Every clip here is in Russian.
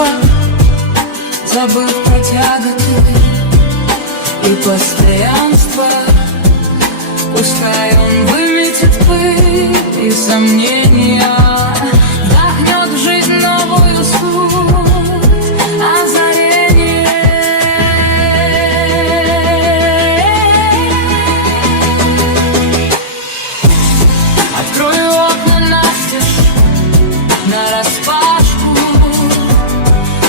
снова, забыв про тяготы и постоянство. Пускай он выметит пыль и сомнения, вдохнет в жизнь новую суть, озарение. Открою окна настежь, нараспашку,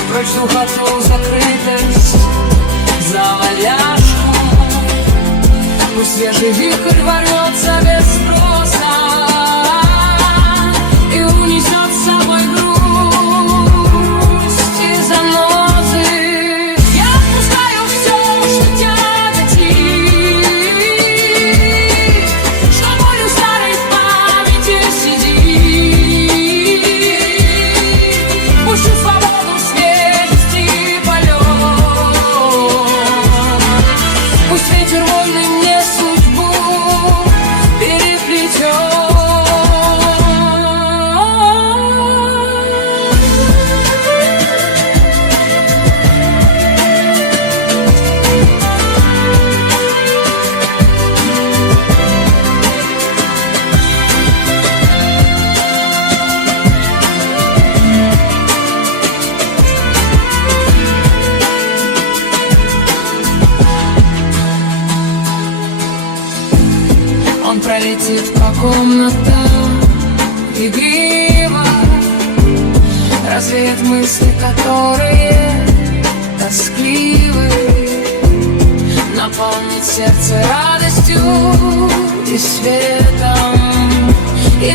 прочь духоту, закрытость, заваляшку. Пусть свежий вихрь ворвется без спроса и унесет с собой грусть и занозы. Я отпускаю все, что тяготит, что болью старой памяти сидит. Пущу свободу, свежесть и полет. Пусть ветер вольный мне судьбу переплетет. Он пролетит по комнатам игриво, развеет мысли, которые тоскливы, наполнит сердце радостью и светом, и